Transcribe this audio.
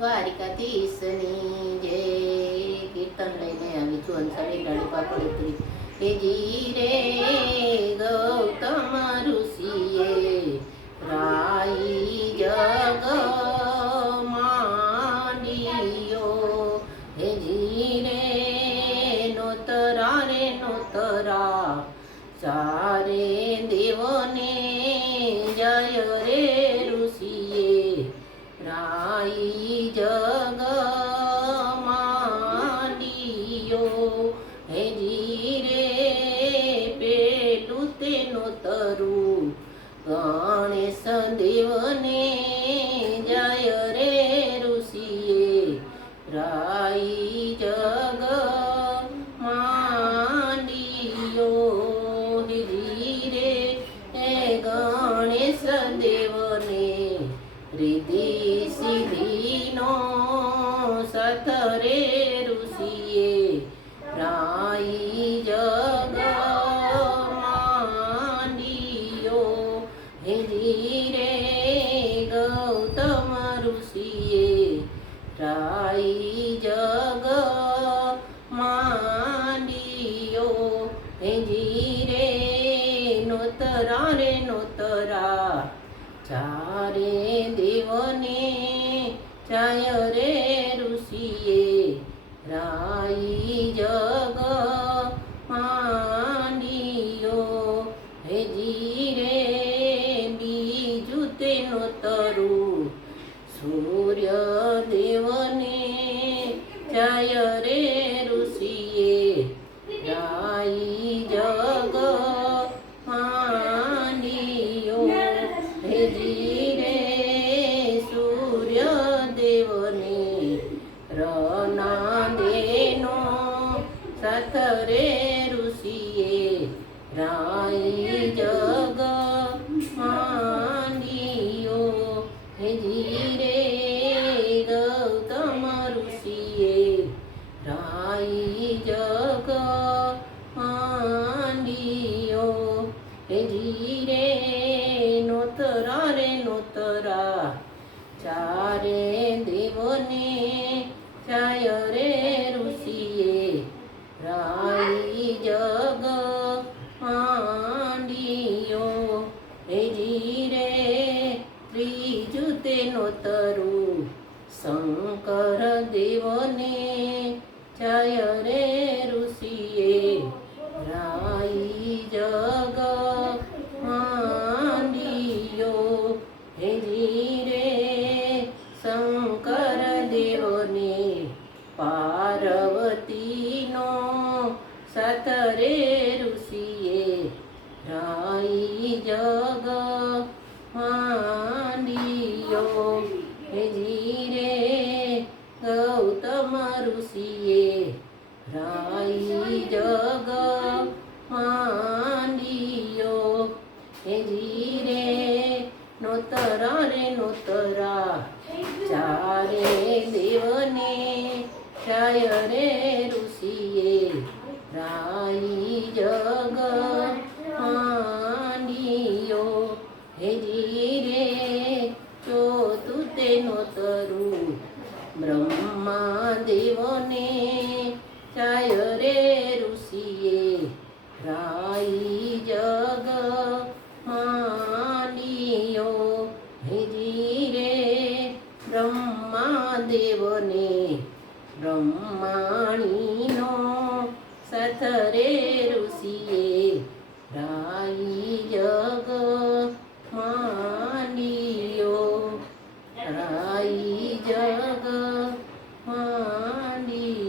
દ્વારિકાધીશની જય. કીર્તન લઈને આવી છું હંસાની ડાળી પાપડ ઉતરી. જી રે ગૌતમ ઋષિએ રાઈ જગ માંડિયો. જી રે નોતરા રે નોતરા ચારે દેવને જય રે ઋષિએ રાઈ જગ માંડિયો. જી રે પેલું તેનું તરું ગણેશ દેવને જય રે ઋષિએ રાઈ જગ માંડિયો. જી રે ગણેશ દેવને રીતિ સિદ્ધિનો સથ રે ઋષિએ રાઈ જગ માંડિયો. જી રે ગૌતમ ઋષિએ રાઈ જગ માંડિયો. જી રે નોતરા રે નોતરા ચારે દેવને જય રે ઋષિએ રાઈ જગ માંડિયો. જી રે બીજું તેનું તરું સૂર્ય દેવને જય રે ઋષિએ રાઈ જગ માંડિયો. જી રે સૂર્ય દેવને રનાદેનો સથ રે ઋષિએ રાઈ જગ માંડિયો. જી રે ગૌતમ ઋષિએ રાઈ જગ માંડિયો. જી રે નોતરા રે નોતરા ચારે દેવને જય રે ઋષિએ રાઈ જગ માંડિયો. જી રે ત્રીજું તેનું તરું શંકર દેવને જય રે ઋષિએ રાઈ જગ માંડિયો. જી રે શંકર દેવને પાર્વતીનો સત રે ઋષિએ રાઈ જગ માંડિયો. જી રે ગૌતમ ઋષિએ રાઈ જગ માંડિયો. જી રે નોતરા રે નોતરા ચારે દેવને જય રે ઋષિએ રાઈ જગ માંડિયો. જી રે ચોથું તેનું તરું બ્રહ્મા દેવને જય રે ઋષિએ રાઈ જગ માંડિયો. જી રે બ્રહ્મા દેવને બ્રહ્માણીનો સથ રે ઋષિએ રાઈ જગ માંડિયો. રાઈ જગ માંડિયો.